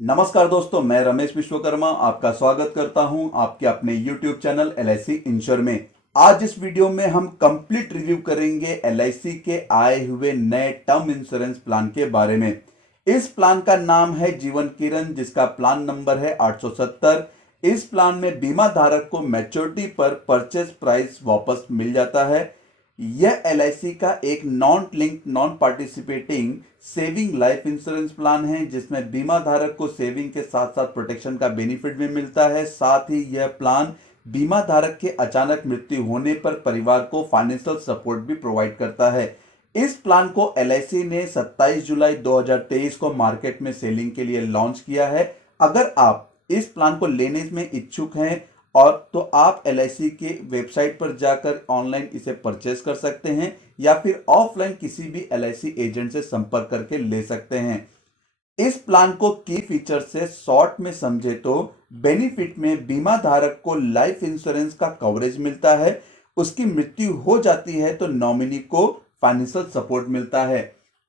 नमस्कार दोस्तों, मैं रमेश विश्वकर्मा आपका स्वागत करता हूं आपके अपने YouTube चैनल LIC इंश्योर में। आज इस वीडियो में हम कंप्लीट रिव्यू करेंगे LIC के आए हुए नए टर्म इंश्योरेंस प्लान के बारे में। इस प्लान का नाम है जीवन किरण, जिसका प्लान नंबर है 870। इस प्लान में बीमा धारक को मैच्योरिटी पर परचेज प्राइस वापस मिल जाता है। यह LIC का एक non linked non participating saving life insurance plan है, जिसमें बीमा धारक को सेविंग के साथ साथ प्रोटेक्शन का बेनिफिट भी मिलता है। साथ ही यह प्लान बीमा धारक के अचानक मृत्यु होने पर परिवार को फाइनेंशियल सपोर्ट भी प्रोवाइड करता है। इस प्लान को LIC ने 27 जुलाई 2023 को मार्केट में सेलिंग के लिए लॉन्च किया है। अगर आप इस प्लान को लेने में इच्छुक हैं और तो आप LIC के वेबसाइट पर जाकर ऑनलाइन इसे परचेस कर सकते हैं या फिर ऑफलाइन किसी भी LIC एजेंट से संपर्क करके ले सकते हैं। इस प्लान को की फीचर से शॉर्ट में समझे तो बेनिफिट में बीमा धारक को लाइफ इंश्योरेंस का कवरेज मिलता है, उसकी मृत्यु हो जाती है तो नॉमिनी को फाइनेंशियल सपोर्ट मिलता है।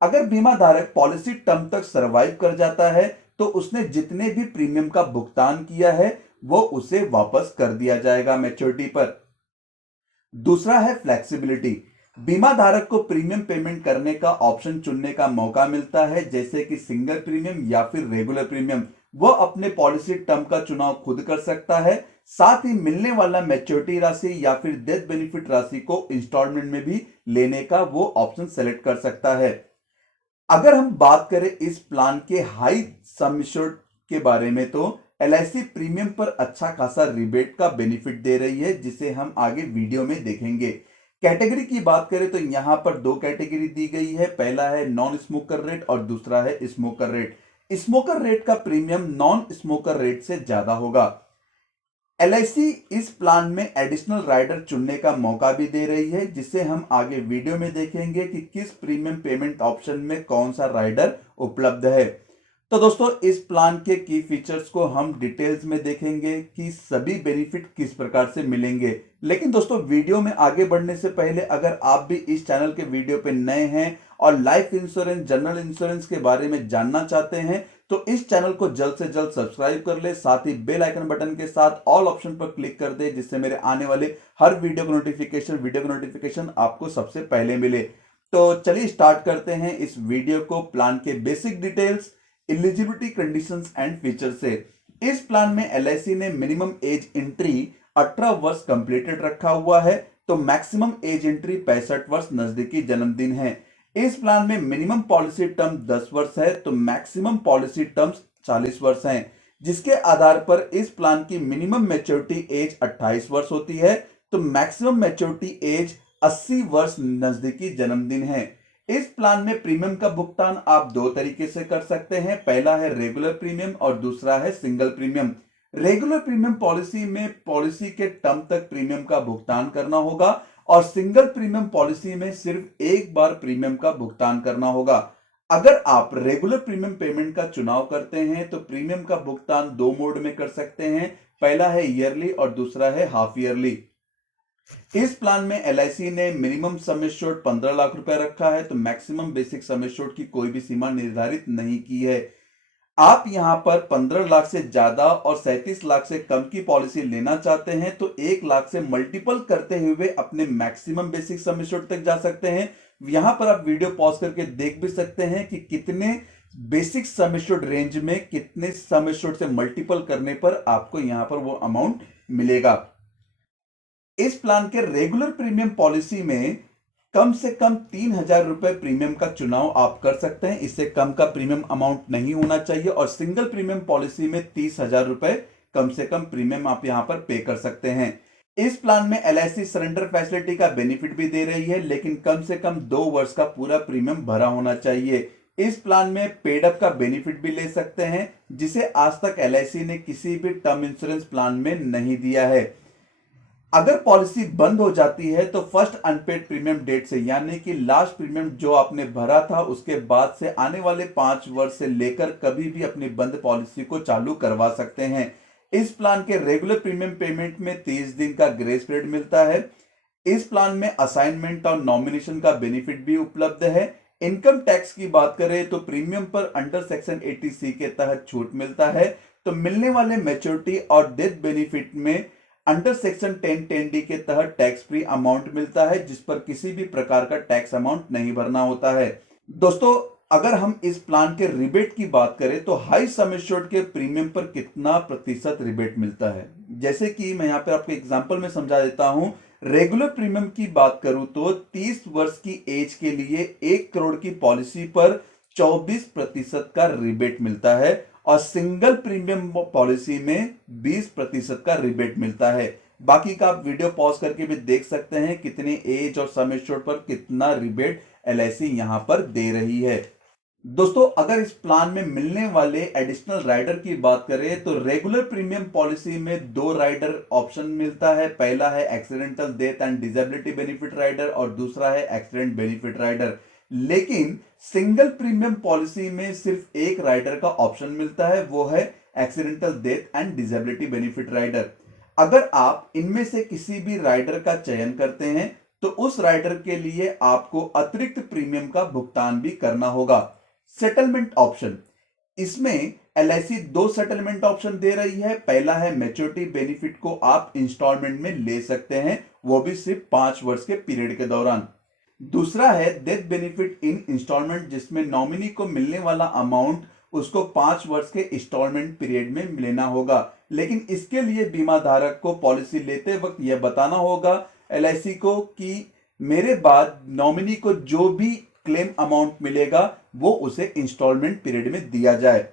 अगर बीमा धारक पॉलिसी टर्म तक सरवाइव कर जाता है तो उसने जितने भी प्रीमियम का भुगतान किया है वो उसे वापस कर दिया जाएगा मैच्योरिटी पर। दूसरा है फ्लेक्सिबिलिटी। बीमा धारक को प्रीमियम पेमेंट करने का ऑप्शन चुनने का मौका मिलता है, जैसे कि सिंगल प्रीमियम या फिर रेगुलर प्रीमियम। वो अपने पॉलिसी टर्म का चुनाव खुद कर सकता है। साथ ही मिलने वाला मैच्योरिटी राशि या फिर डेथ बेनिफिट राशि को इंस्टॉलमेंट में भी लेने का वो ऑप्शन सेलेक्ट कर सकता है। अगर हम बात करें इस प्लान के हाई सम एश्योर्ड के बारे में तो LIC प्रीमियम पर अच्छा खासा रिबेट का बेनिफिट दे रही है, जिसे हम आगे वीडियो में देखेंगे। कैटेगरी की बात करें तो यहां पर दो कैटेगरी दी गई है। पहला है नॉन स्मोकर रेट और दूसरा है स्मोकर रेट। स्मोकर रेट का प्रीमियम नॉन स्मोकर रेट से ज्यादा होगा। LIC इस प्लान में एडिशनल राइडर चुनने का मौका भी दे रही है, जिसे हम आगे वीडियो में देखेंगे कि किस प्रीमियम पेमेंट ऑप्शन में कौन सा राइडर उपलब्ध है। तो दोस्तों, इस प्लान के की फीचर्स को हम डिटेल्स में देखेंगे कि सभी बेनिफिट किस प्रकार से मिलेंगे। लेकिन दोस्तों, वीडियो में आगे बढ़ने से पहले अगर आप भी इस चैनल के वीडियो पे नए हैं और लाइफ इंश्योरेंस, जनरल इंश्योरेंस के बारे में जानना चाहते हैं तो इस चैनल को जल्द से जल्द सब्सक्राइब कर ले। साथ ही बेल आइकन बटन के साथ ऑल ऑप्शन पर क्लिक कर दे, जिससे मेरे आने वाले हर वीडियो का नोटिफिकेशन आपको सबसे पहले मिले। तो चलिए स्टार्ट करते हैं इस वीडियो को प्लान के basic details, eligibility conditions and feature से। इस प्लान में LIC ने मिनिमम एज एंट्री 18 वर्ष कंप्लीटेड रखा हुआ है, तो मैक्सिमम एज एंट्री 65 वर्ष नजदीकी जन्मदिन है। इस प्लान में मिनिमम पॉलिसी टर्म 10 वर्ष है, तो मैक्सिमम पॉलिसी टर्म्स 40 वर्ष हैं, जिसके आधार पर इस प्लान की मिनिमम मैच्योरिटी एज 28 वर्ष होती है, तो मैक्सिमम मैच्योरिटी एज 80 वर्ष नजदीकी जन्मदिन है। इस प्लान में प्रीमियम का भुगतान आप दो तरीके से कर सकते हैं। पहला है रेगुलर प्रीमियम और दूसरा है single premium. Regular premium policy में पॉलिसी के टर्म तक प्रीमियम का भुगतान करना होगा और सिंगल प्रीमियम पॉलिसी में सिर्फ एक बार प्रीमियम का भुगतान करना होगा। अगर आप रेगुलर प्रीमियम पेमेंट का चुनाव करते हैं तो प्रीमियम का भुगतान दो मोड में कर सकते हैं। पहला है ईयरली और दूसरा है हाफ ईयरली। इस प्लान में LIC ने मिनिमम सम एश्योर्ड 15 लाख रुपए रखा है, तो मैक्सिमम बेसिक सम एश्योर्ड की कोई भी सीमा निर्धारित नहीं की है। आप यहां पर 15 लाख से ज्यादा और 37 लाख से कम की पॉलिसी लेना चाहते हैं तो 1 लाख से मल्टीपल करते हुए अपने मैक्सिमम बेसिक सम एश्योर्ड तक जा सकते हैं। यहां पर आप वीडियो पॉज करके देख भी सकते हैं कि कितने बेसिक सम एश्योर्ड रेंज में कितने सम एश्योर्ड से मल्टीपल करने पर आपको यहां पर वो अमाउंट मिलेगा। इस प्लान के रेगुलर प्रीमियम पॉलिसी में कम से कम 3,000 रुपए प्रीमियम का चुनाव आप कर सकते हैं, इससे कम का प्रीमियम अमाउंट नहीं होना चाहिए। और सिंगल प्रीमियम पॉलिसी में 30,000 रुपए कम से कम प्रीमियम आप यहां पर पे कर सकते हैं। इस प्लान में LIC सरेंडर फैसिलिटी का बेनिफिट भी दे रही है, लेकिन कम से कम 2 वर्ष का पूरा प्रीमियम भरा होना चाहिए। इस प्लान में पेड अप का बेनिफिट भी ले सकते हैं, जिसे आज तक LIC ने किसी भी टर्म इंश्योरेंस प्लान में नहीं दिया है। अगर पॉलिसी बंद हो जाती है तो फर्स्ट अनपेड प्रीमियम डेट से, यानी कि लास्ट प्रीमियम जो आपने भरा था उसके बाद से आने वाले 5 वर्ष से लेकर कभी भी अपनी बंद पॉलिसी को चालू करवा सकते हैं। इस प्लान के रेगुलर प्रीमियम पेमेंट में 30 दिन का ग्रेस पीरियड मिलता है। इस प्लान में असाइनमेंट और नॉमिनेशन का बेनिफिट भी उपलब्ध है। इनकम टैक्स की बात करें तो प्रीमियम पर अंडर सेक्शन 80C के तहत छूट मिलता है। तो मिलने वाले मैच्योरिटी और डेथ बेनिफिट में अंडर सेक्शन 1010D के तहत टैक्स फ्री अमाउंट मिलता है, जिस पर किसी भी प्रकार का टैक्स अमाउंट नहीं भरना होता है। दोस्तों, अगर हम इस प्लान के रिबेट की बात करें तो हाई सम एश्योर्ड के प्रीमियम पर कितना प्रतिशत रिबेट मिलता है, जैसे कि मैं यहां पर आपको एग्जांपल में समझा देता हूं। रेगुलर प्रीमियम की बात करूं तो 30 वर्ष की एज के लिए 1 करोड़ की पॉलिसी पर 24% का रिबेट मिलता है और सिंगल प्रीमियम पॉलिसी में 20% का रिबेट मिलता है। बाकी का आप वीडियो पॉज करके भी देख सकते हैं कितने एज और सम एश्योर्ड पर कितना रिबेट एलआईसी यहां पर दे रही है। दोस्तों, अगर इस प्लान में मिलने वाले एडिशनल राइडर की बात करें तो रेगुलर प्रीमियम पॉलिसी में 2 राइडर ऑप्शन मिलता है। पहला है accidental death and disability benefit rider और दूसरा है एक्सीडेंट बेनिफिट राइडर। लेकिन सिंगल प्रीमियम पॉलिसी में सिर्फ एक राइडर का ऑप्शन मिलता है, वो है accidental death and disability benefit rider. अगर आप इनमें से किसी भी राइडर का चयन करते हैं तो उस राइडर के लिए आपको अतिरिक्त प्रीमियम का भुगतान भी करना होगा। सेटलमेंट ऑप्शन, इसमें एलआईसी 2 सेटलमेंट ऑप्शन दे रही है। पहला है मैच्योरिटी बेनिफिट को आप इंस्टॉलमेंट में ले सकते हैं, वो भी सिर्फ 5 वर्ष के पीरियड के दौरान। दूसरा है डेथ बेनिफिट इन इंस्टॉलमेंट, जिसमें नॉमिनी को मिलने वाला अमाउंट उसको 5 वर्ष के इंस्टॉलमेंट पीरियड में लेना होगा। लेकिन इसके लिए बीमा धारक को पॉलिसी लेते वक्त यह बताना होगा एलआईसी को कि मेरे बाद नॉमिनी को जो भी क्लेम अमाउंट मिलेगा वो उसे इंस्टॉलमेंट पीरियड में दिया जाए।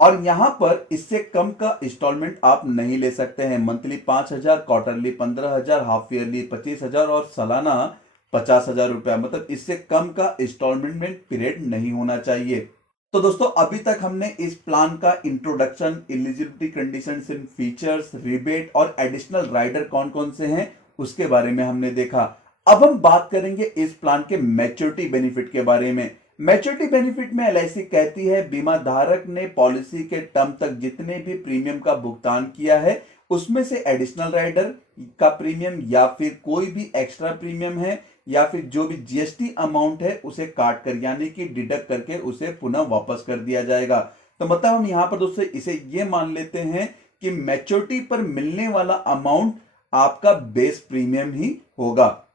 और यहां पर इससे कम का इंस्टॉलमेंट आप नहीं ले सकते हैं। मंथली 5,000, क्वार्टरली 15,000, हाफ ईयरली 25,000 और सालाना 50,000 रुपया, मतलब इससे कम का इंस्टॉलमेंट पीरियड नहीं होना चाहिए। तो दोस्तों, अभी तक हमने इस प्लान का introduction, eligibility conditions and features, rebate और एडिशनल राइडर कौन कौन से हैं उसके बारे में हमने देखा। अब हम बात करेंगे इस प्लान के मैच्योरिटी बेनिफिट के बारे में। मैच्योरिटी बेनिफिट में एलआईसी कहती है बीमा धारक ने पॉलिसी के टर्म तक जितने भी प्रीमियम का भुगतान किया है उसमें से एडिशनल राइडर का प्रीमियम या फिर कोई भी एक्स्ट्रा प्रीमियम है या फिर जो भी जीएसटी अमाउंट है उसे काट कर यानी कि डिडक्ट करके उसे पुनः वापस कर दिया जाएगा। तो मतलब हम यहां पर दोस्तों इसे ये मान लेते हैं कि मैच्योरिटी पर मिलने वाला अमाउंट आपका बेस प्रीमियम ही होगा,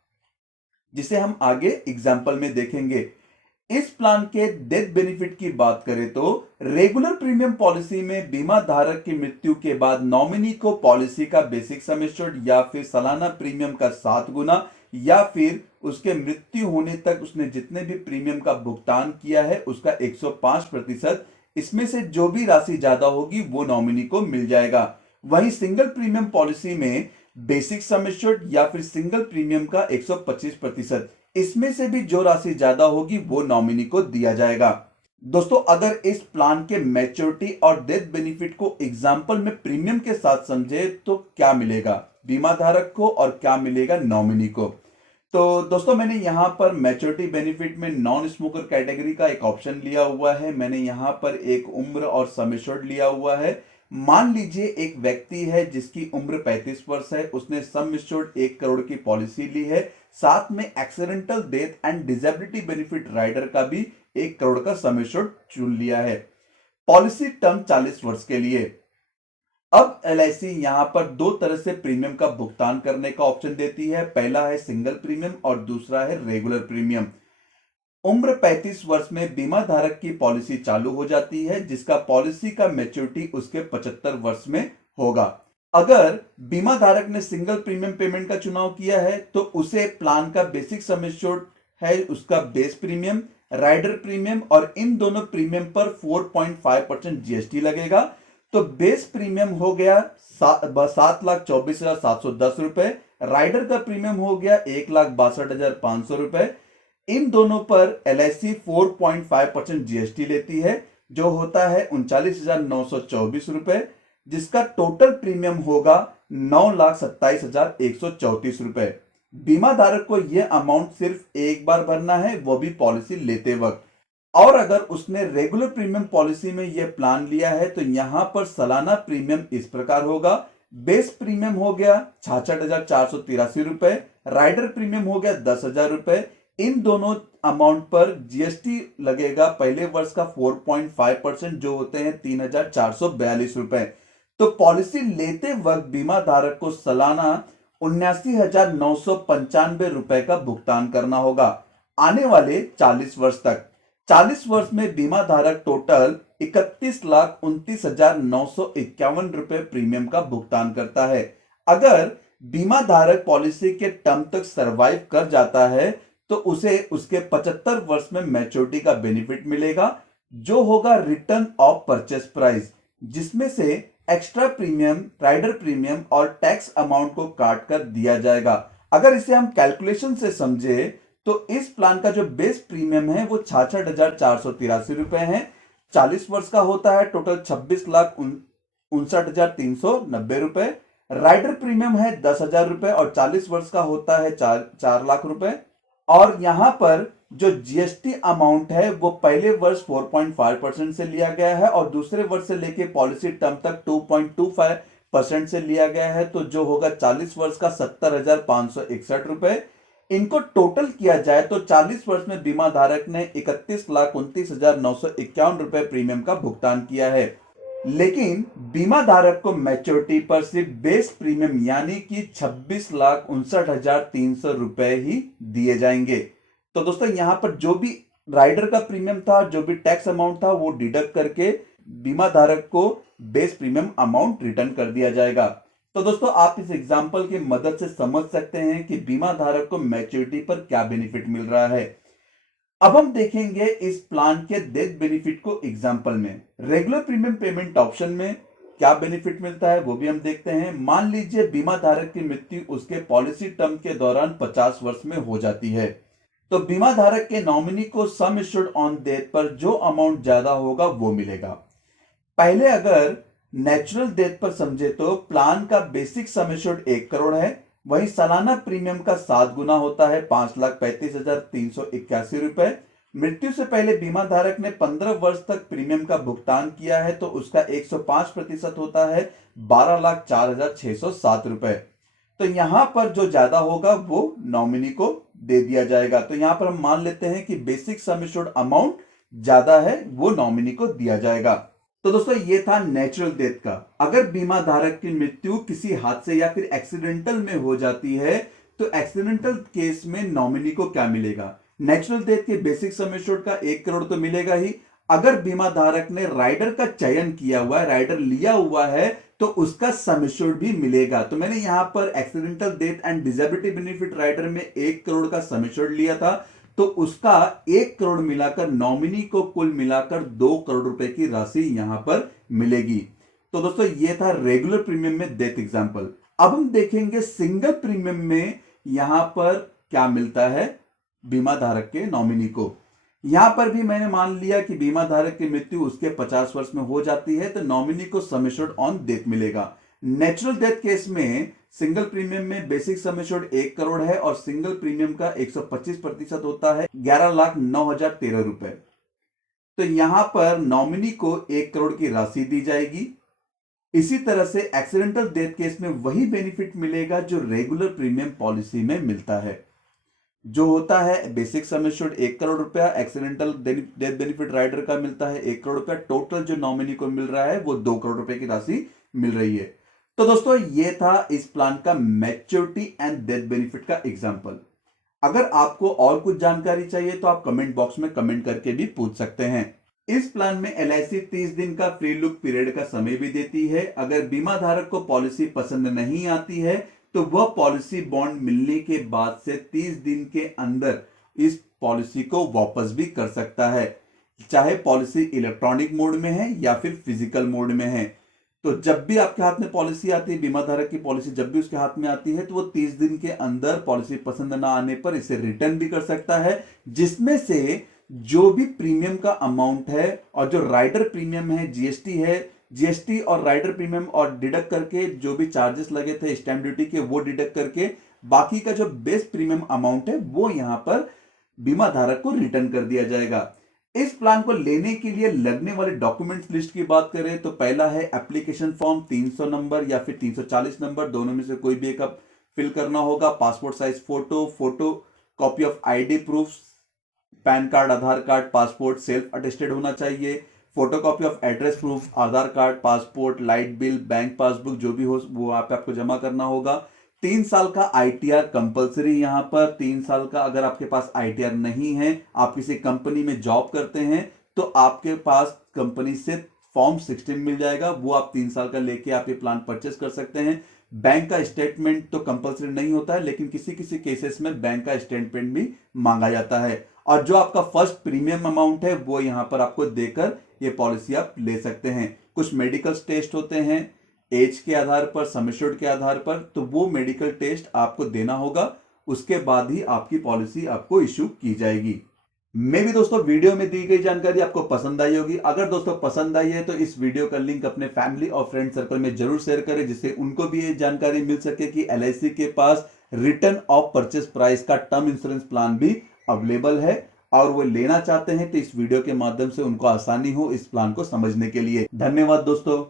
जिसे हम आगे एग्जांपल में देखेंगे। इस प्लान के डेथ बेनिफिट की बात करें तो रेगुलर प्रीमियम पॉलिसी में बीमा धारक की मृत्यु के बाद नॉमिनी को पॉलिसी का बेसिक सम एश्योर्ड या फिर सालाना प्रीमियम का 7 गुना या फिर उसके मृत्यु होने तक उसने जितने भी प्रीमियम का भुगतान किया है उसका 105%, इसमें से जो भी राशि ज्यादा होगी वो नॉमिनी को मिल जाएगा। वहीं सिंगल प्रीमियम पॉलिसी में बेसिक सम एश्योर्ड या फिर सिंगल प्रीमियम का 125%, इसमें से भी जो राशि ज्यादा होगी वो नॉमिनी को दिया जाएगा। दोस्तों, अगर इस प्लान के मैच्योरिटी और डेथ बेनिफिट को एग्जांपल में प्रीमियम के साथ समझे तो क्या मिलेगा बीमा धारक को और क्या मिलेगा नॉमिनी को। तो दोस्तों, मैंने यहां पर मैच्योरिटी बेनिफिट में नॉन स्मोकर कैटेगरी का एक ऑप्शन लिया हुआ है। मैंने यहां पर एक उम्र और सम एश्योर्ड लिया हुआ है। मान लीजिए एक व्यक्ति है जिसकी उम्र 35 वर्ष है, उसने सम एश्योर्ड 1 करोड़ की पॉलिसी ली है, साथ में accidental death and disability benefit rider का भी 1 करोड़ का सम एश्योर्ड चुन लिया है। पॉलिसी टर्म 40 वर्ष के लिए। अब एलआईसी यहां पर 2 तरह से प्रीमियम का भुगतान करने का ऑप्शन देती है। पहला है सिंगल प्रीमियम और दूसरा है रेगुलर प्रीमियम। उम्र 35 वर्ष में बीमा धारक की पॉलिसी चालू हो जाती है, जिसका पॉलिसी का मैच्योरिटी उसके 75 वर्ष में होगा। अगर बीमा धारक ने सिंगल प्रीमियम पेमेंट का चुनाव किया है तो उसे प्लान का बेसिक सम एश्योर्ड है उसका बेस प्रीमियम, राइडर प्रीमियम और इन दोनों प्रीमियम पर 4.5% जीएसटी लगेगा। तो बेस प्रीमियम हो गया 7,24,710 रुपए, राइडर का प्रीमियम हो गया 1,62,500 रुपए। इन दोनों पर एलआईसी 4.5% जीएसटी लेती है, जो होता है 39,924 रुपए, जिसका टोटल प्रीमियम होगा 9,27,134 रुपए। बीमा धारक को यह अमाउंट सिर्फ एक बार भरना है, वो भी पॉलिसी लेते वक्त। और अगर उसने रेगुलर प्रीमियम पॉलिसी में यह प्लान लिया है तो यहां पर सालाना प्रीमियम इस प्रकार होगा। बेस प्रीमियम हो गया 66,483 रुपए, राइडर प्रीमियम हो गया 10,000 रुपए, इन दोनों अमाउंट पर जीएसटी लगेगा पहले वर्ष का 4.5% जो होते हैं 3,442 रुपए। तो पॉलिसी लेते वक्त बीमा धारक को सालाना 79,995 रुपए का भुगतान करना होगा आने वाले 40 वर्ष तक। 40 वर्ष में बीमा धारक टोटल 31,29,951 रुपए प्रीमियम का भुगतान करता है। अगर बीमा धारक पॉलिसी के टर्म तक सरवाइव कर जाता है तो उसे उसके 75 वर्ष में मैच्योरिटी का बेनिफिट मिलेगा जो होगा रिटर्न ऑफ परचेस प्राइस, जिसमें से एक्स्ट्रा प्रीमियम, राइडर प्रीमियम और टैक्स अमाउंट को काट कर दिया जाएगा। अगर इसे हम कैलकुलेशन से समझे तो इस प्लान का जो बेस प्रीमियम है वो 66,483 रुपए है। 40 वर्ष का होता है टोटल 26,59,390 रुपए। राइडर प्रीमियम है 10,000 रुपए और 40 वर्ष का होता है 4 लाख रुपए। और यहां पर जो जीएसटी अमाउंट है वो पहले वर्ष 4.5% से लिया गया है और दूसरे वर्ष से लेके पॉलिसी टर्म तक 2.25% से लिया गया है, तो जो होगा 40 वर्ष का 70,561 रुपए। इनको टोटल किया जाए तो 40 वर्ष में बीमा धारक ने 31,29,951 रुपए प्रीमियम का भुगतान किया है। लेकिन बीमा धारक को मैच्योरिटी पर सिर्फ बेस प्रीमियम यानी कि 26,59,300 रुपए ही दिए जाएंगे। तो दोस्तों यहां पर जो भी राइडर का प्रीमियम था, जो भी टैक्स अमाउंट था, वो डिडक्ट करके बीमा धारक को बेस प्रीमियम अमाउंट रिटर्न कर दिया जाएगा। तो दोस्तों आप इस एग्जांपल की मदद से समझ सकते हैं कि बीमा धारक को मैच्योरिटी पर क्या बेनिफिट मिल रहा है। अब हम देखेंगे इस प्लान के डेथ बेनिफिट को एग्जांपल में। रेगुलर प्रीमियम पेमेंट ऑप्शन में क्या बेनिफिट मिलता है वो भी हम देखते हैं। मान लीजिए बीमा धारक की मृत्यु उसके पॉलिसी टर्म के दौरान 50 वर्ष में हो जाती है, तो बीमा धारक के नॉमिनी को सम एश्योर्ड ऑन डेथ पर जो अमाउंट ज्यादा होगा वो मिलेगा। पहले अगर नेचुरल डेथ पर समझे तो प्लान का बेसिक सम एश्योर्ड 1 करोड़ है, वहीं सालाना प्रीमियम का 7 गुना होता है 5,35,381 रुपए। मृत्यु से पहले बीमा धारक ने 15 वर्ष तक प्रीमियम का भुगतान किया है तो उसका 105% होता है 12,04,607 रुपए। तो यहां पर जो ज्यादा होगा वो नॉमिनी को दे दिया जाएगा। तो यहां पर हम मान लेते हैं कि बेसिक सम एश्योर्ड अमाउंट ज्यादा है, वो नॉमिनी को दिया जाएगा। तो दोस्तों ये था नेचुरल डेथ का। अगर बीमा धारक की मृत्यु किसी हादसे या फिर एक्सीडेंटल में हो जाती है तो एक्सीडेंटल केस में नॉमिनी को क्या मिलेगा। नेचुरल डेथ के बेसिक सम एश्योर्ड का 1 करोड़ तो मिलेगा ही। अगर बीमा धारक ने राइडर का चयन किया हुआ है, राइडर लिया हुआ है, तो उसका सम एश्योर्ड भी मिलेगा। तो मैंने यहां पर accidental death and disability benefit rider में 1 करोड़ का सम एश्योर्ड लिया था, तो उसका 1 करोड़ मिलाकर नॉमिनी को कुल मिलाकर 2 करोड़ रुपए की राशि यहां पर मिलेगी। तो दोस्तों ये था रेगुलर प्रीमियम में डेथ एग्जांपल। अब हम देखेंगे सिंगल प्रीमियम में यहां पर क्या मिलता है बीमा धारक के नॉमिनी को। यहां पर भी मैंने मान लिया कि बीमा धारक की मृत्यु उसके 50 वर्ष में हो जाती है तो नॉमिनी को सम एश्योर्ड ऑन डेथ मिलेगा। नेचुरल डेथ केस में सिंगल प्रीमियम में बेसिक सम एश्योर्ड 1 करोड़ है और सिंगल प्रीमियम का 125% होता है 11,09,013 रुपए। तो यहां पर नॉमिनी को 1 करोड़ की राशि दी जाएगी। इसी तरह से एक्सीडेंटल डेथ केस में वही बेनिफिट मिलेगा जो रेगुलर प्रीमियम पॉलिसी में मिलता है, जो होता है बेसिक सम एश्योर्ड 1 करोड़ रुपया, एक्सीडेंटल डेथ बेनिफिट राइडर का मिलता है 1 करोड़ रुपया, टोटल जो नॉमिनी को मिल रहा है वो 2 करोड़ रुपए की राशि मिल रही है। तो दोस्तों ये था इस प्लान का मैच्योरिटी एंड डेथ बेनिफिट का एग्जांपल। अगर आपको और कुछ जानकारी चाहिए तो आप कमेंट बॉक्स में कमेंट करके भी पूछ सकते हैं। इस प्लान में एलआईसी 30 दिन का फ्री लुक पीरियड का समय भी देती है। अगर बीमा धारक को पॉलिसी पसंद नहीं आती है तो वह पॉलिसी बॉन्ड मिलने के बाद से 30 दिन के अंदर इस पॉलिसी को वापस भी कर सकता है, चाहे पॉलिसी इलेक्ट्रॉनिक मोड में है या फिर फिजिकल मोड में है। तो जब भी आपके हाथ में पॉलिसी आती है, बीमा धारक की पॉलिसी जब भी उसके हाथ में आती है, तो वो 30 दिन के अंदर पॉलिसी पसंद ना आने पर इसे रिटर्न भी कर सकता है, जिसमें से जो भी प्रीमियम का अमाउंट है और जो राइडर प्रीमियम है, जीएसटी और राइडर प्रीमियम और डिडक्ट करके जो भी चार्जेस लगे थे स्टैंप ड्यूटी के, वो डिडक्ट करके बाकी का जो बेस प्रीमियम अमाउंट है वो यहां पर बीमा धारक को रिटर्न कर दिया जाएगा। इस प्लान को लेने के लिए लगने वाले डॉक्यूमेंट्स लिस्ट की बात करें तो पहला है एप्लीकेशन फॉर्म 300 नंबर या फिर 340 नंबर, दोनों में से कोई भी एक फिल करना होगा। Passport size photo copy of ID proof, pan card, Aadhaar card, passport self attested होना चाहिए, photocopy of address proof, Aadhaar card, passport, light bill, bank passbook जो भी हो वो वहां पे आपको जमा करना होगा। 3 साल का आईटीआर कंपलसरी यहां पर। 3 साल का अगर आपके पास आईटीआर नहीं है, आप किसी कंपनी में जॉब करते हैं, तो आपके पास कंपनी से फॉर्म 16 मिल जाएगा, वो आप 3 साल का लेके आप ये प्लान परचेस कर सकते हैं। बैंक का स्टेटमेंट तो कंपलसरी नहीं होता है, लेकिन किसी किसी केसेस में बैंक का स्टेटमेंट भी मांगा जाता है। और जो आपका फर्स्ट प्रीमियम अमाउंट है वो यहां पर आपको देकर ये पॉलिसी आप ले सकते हैं। कुछ मेडिकल टेस्ट होते हैं एज के आधार पर, सम एश्योर्ड के आधार पर, तो वो मेडिकल टेस्ट आपको देना होगा, उसके बाद ही आपकी पॉलिसी आपको इश्यू की जाएगी। मे भी दोस्तों वीडियो में दी गई जानकारी आपको पसंद आई होगी। अगर दोस्तों पसंद आई है तो इस वीडियो का लिंक अपने फैमिली और फ्रेंड सर्कल में जरूर शेयर करें, जिससे उनको भी ये जानकारी मिल सके कि एलआईसी के पास रिटर्न ऑफ परचेस प्राइस का टर्म इंश्योरेंस प्लान भी अवेलेबल है और वो लेना चाहते हैं, तो इस वीडियो के माध्यम से उनको आसानी हो इस प्लान को समझने के लिए। धन्यवाद दोस्तों।